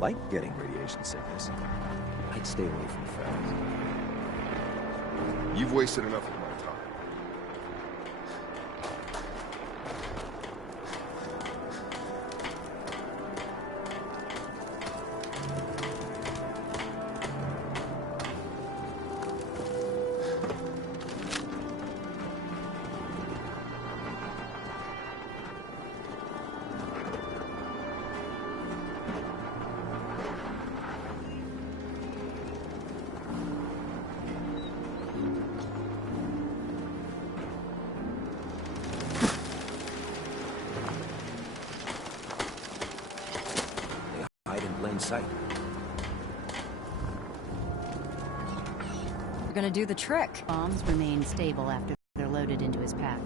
like getting radiation sickness, I'd stay away from friends. You've wasted enough of my time. Sight. We're gonna do the trick. Bombs remain stable after they're loaded into his pack.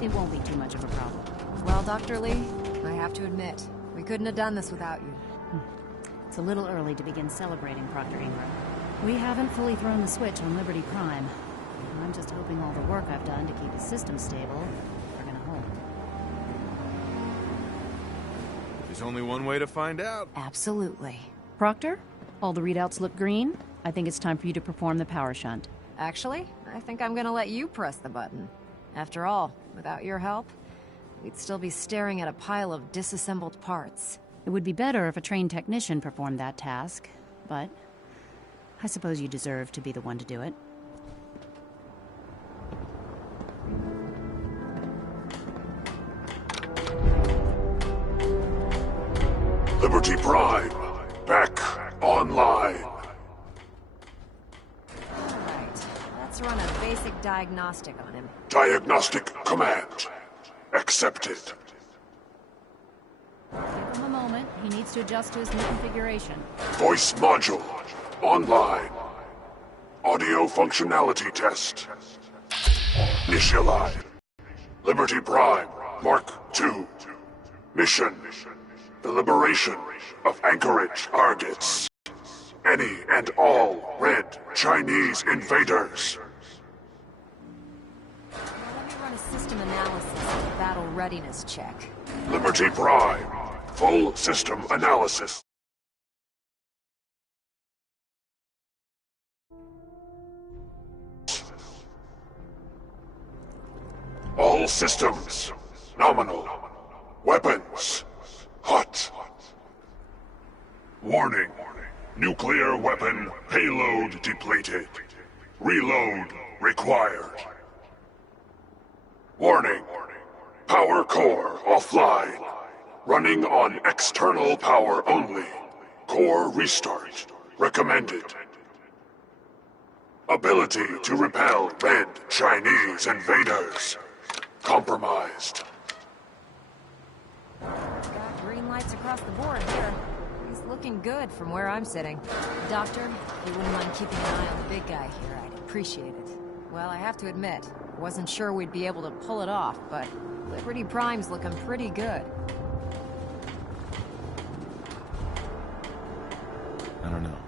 It won't be too much of a problem. Well, Dr. Lee, I have to admit, we couldn't have done this without you. It's a little early to begin celebrating, Proctor Ingram. We haven't fully thrown the switch on Liberty Prime. I'm just hoping all the work I've done to keep his system stable are gonna hold. There's only one way to find out. Absolutely. Proctor, all the readouts look green. I think it's time for you to perform the power shunt. Actually, I think I'm gonna let you press the button. After all, without your help, we'd still be staring at a pile of disassembled parts. It would be better if a trained technician performed that task, but I suppose you deserve to be the one to do it. Liberty Prime, back online. Alright, let's run a basic diagnostic on him. Diagnostic command accepted. Give him a moment. He needs to adjust to his new configuration. Voice module online. Audio functionality test. Initialize. Liberty Prime, Mark II. Mission: the liberation of Anchorage targets. Any and all red Chinese invaders. Now let me run a system analysis and a battle readiness check. Liberty Prime, full system analysis. All systems nominal. Weapons hot. Warning. Nuclear weapon payload depleted. Reload required. Warning. Power core offline. Running on external power only. Core restart recommended. Ability to repel red Chinese invaders compromised. Got green lights across the board here. He's looking good from where I'm sitting. Doctor, if you wouldn't mind keeping an eye on the big guy here, I'd appreciate it. Well, I have to admit, wasn't sure we'd be able to pull it off, but Liberty Prime's looking pretty good. I don't know.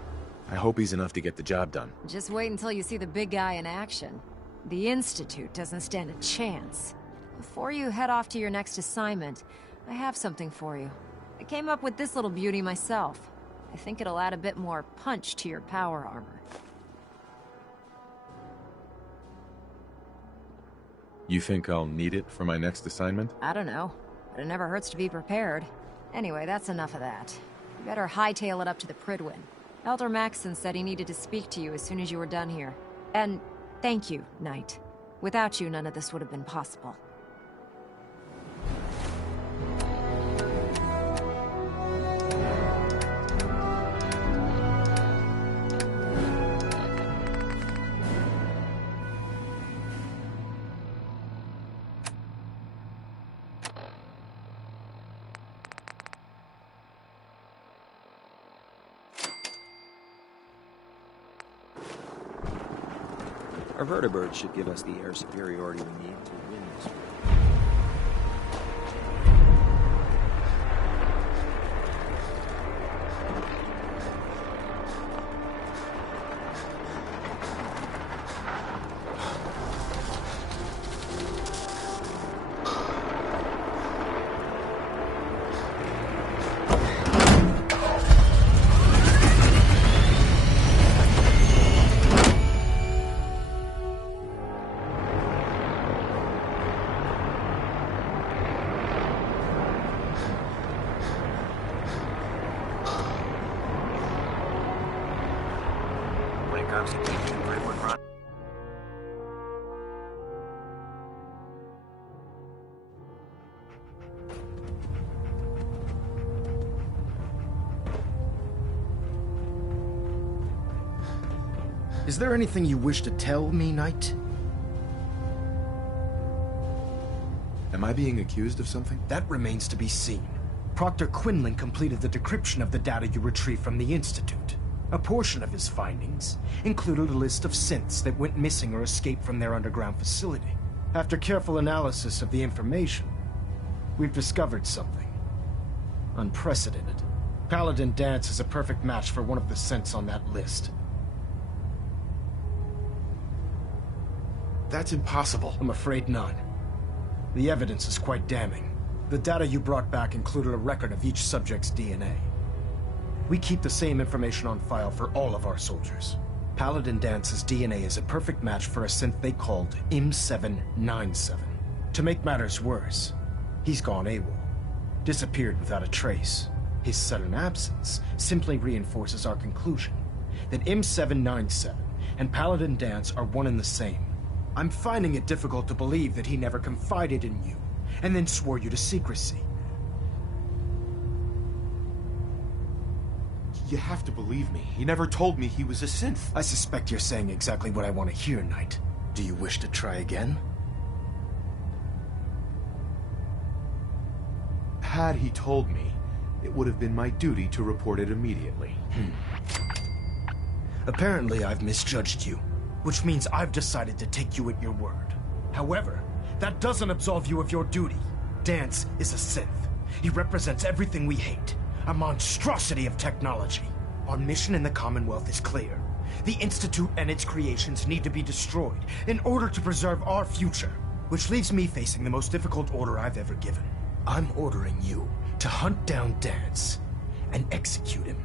I hope he's enough to get the job done. Just wait until you see the big guy in action. The Institute doesn't stand a chance. Before you head off to your next assignment, I have something for you. I came up with this little beauty myself. I think it'll add a bit more punch to your power armor. You think I'll need it for my next assignment? I don't know, but it never hurts to be prepared. Anyway, that's enough of that. You better hightail it up to the Pridwin. Elder Maxson said he needed to speak to you as soon as you were done here. And thank you, Knight. Without you, none of this would have been possible. Our vertibird should give us the air superiority we need to win this war. comes to keeping criminal crime. Is there anything you wish to tell me, Knight? Am I being accused of something? That remains to be seen. Proctor Quinlan completed the decryption of the data you retrieved from the Institute. A portion of his findings included a list of synths that went missing or escaped from their underground facility. After careful analysis of the information, we've discovered something unprecedented. Paladin Danse is a perfect match for one of the synths on that list. That's impossible. I'm afraid not. The evidence is quite damning. The data you brought back included a record of each subject's DNA. We keep the same information on file for all of our soldiers. Paladin Dance's DNA is a perfect match for a synth they called M797. To make matters worse, he's gone AWOL. Disappeared without a trace. His sudden absence simply reinforces our conclusion that M797 and Paladin Danse are one and the same. I'm finding it difficult to believe that he never confided in you, and then swore you to secrecy. You have to believe me. He never told me he was a synth. I suspect you're saying exactly what I want to hear, Knight. Do you wish to try again? Had he told me, it would have been my duty to report it immediately. Apparently, I've misjudged you, which means I've decided to take you at your word. However, that doesn't absolve you of your duty. Danse is a synth. He represents everything we hate. A monstrosity of technology. Our mission in the Commonwealth is clear. The Institute and its creations need to be destroyed in order to preserve our future. Which leaves me facing the most difficult order I've ever given. I'm ordering you to hunt down Danse and execute him.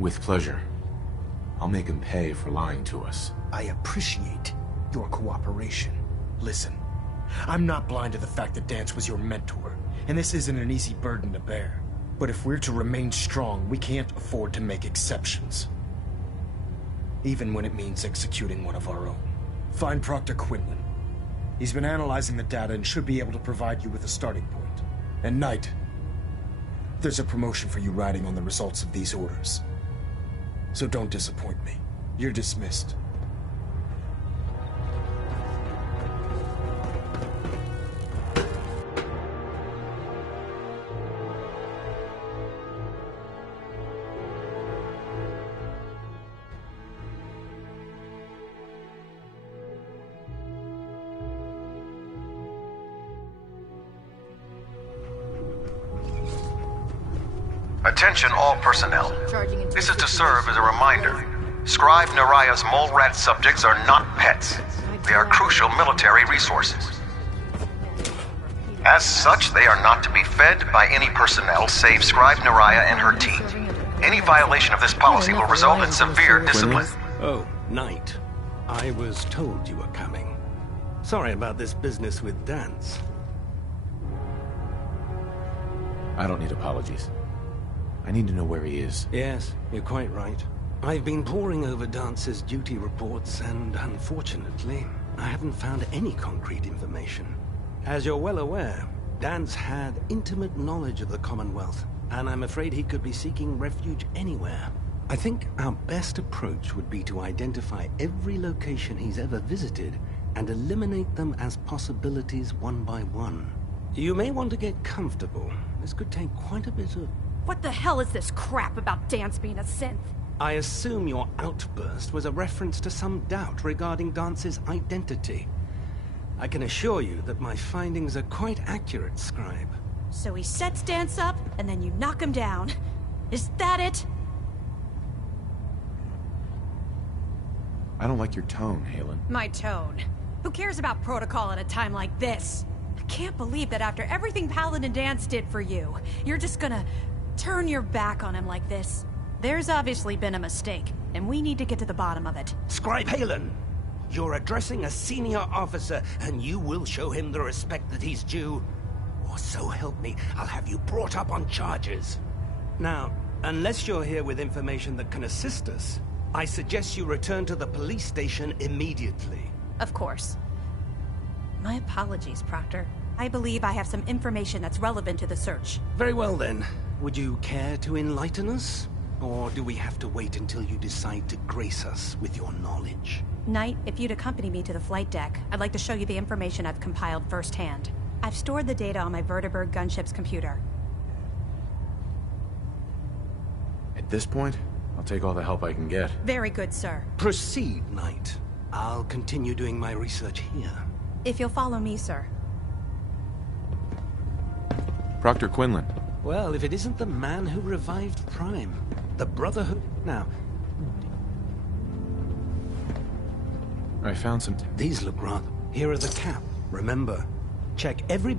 With pleasure. I'll make him pay for lying to us. I appreciate your cooperation. Listen, I'm not blind to the fact that Danse was your mentor, and this isn't an easy burden to bear. But if we're to remain strong, we can't afford to make exceptions. Even when it means executing one of our own. Find Proctor Quinlan. He's been analyzing the data and should be able to provide you with a starting point. And Knight, there's a promotion for you riding on the results of these orders. So don't disappoint me. You're dismissed. Attention all personnel. This is to serve as a reminder. Scribe Naraya's mole rat subjects are not pets. They are crucial military resources. As such, they are not to be fed by any personnel save Scribe Naraya and her team. Any violation of this policy will result in severe discipline. Oh, Knight. I was told you were coming. Sorry about this business with Danse. I don't need apologies. I need to know where he is. Yes, you're quite right. I've been poring over Dance's duty reports, and unfortunately, I haven't found any concrete information. As you're well aware, Danse had intimate knowledge of the Commonwealth, and I'm afraid he could be seeking refuge anywhere. I think our best approach would be to identify every location he's ever visited and eliminate them as possibilities one by one. You may want to get comfortable. This could take quite a bit of... What the hell is this crap about Danse being a synth? I assume your outburst was a reference to some doubt regarding Dance's identity. I can assure you that my findings are quite accurate, Scribe. So he sets Danse up, and then you knock him down. Is that it? I don't like your tone, Halen. My tone. Who cares about protocol at a time like this? I can't believe that after everything Paladin Danse did for you, you're just gonna turn your back on him like this. There's obviously been a mistake, and we need to get to the bottom of it. Scribe Halen! You're addressing a senior officer, and you will show him the respect that he's due. Or so help me, I'll have you brought up on charges. Now, Unless you're here with information that can assist us, I suggest you return to the police station immediately. Of course. My apologies, Proctor. I believe I have some information that's relevant to the search. Very well then. Would you care to enlighten us? Or do we have to wait until you decide to grace us with your knowledge? Knight, if you'd accompany me to the flight deck, I'd like to show you the information I've compiled firsthand. I've stored the data on my Vertibird gunship's computer. At this point, I'll take all the help I can get. Very good, sir. Proceed, Knight. I'll continue doing my research here. If you'll follow me, sir. Proctor Quinlan. Well, if it isn't the man who revived Prime, the Brotherhood... Now, I found some... these look rather... Here are the cap. Remember, check every...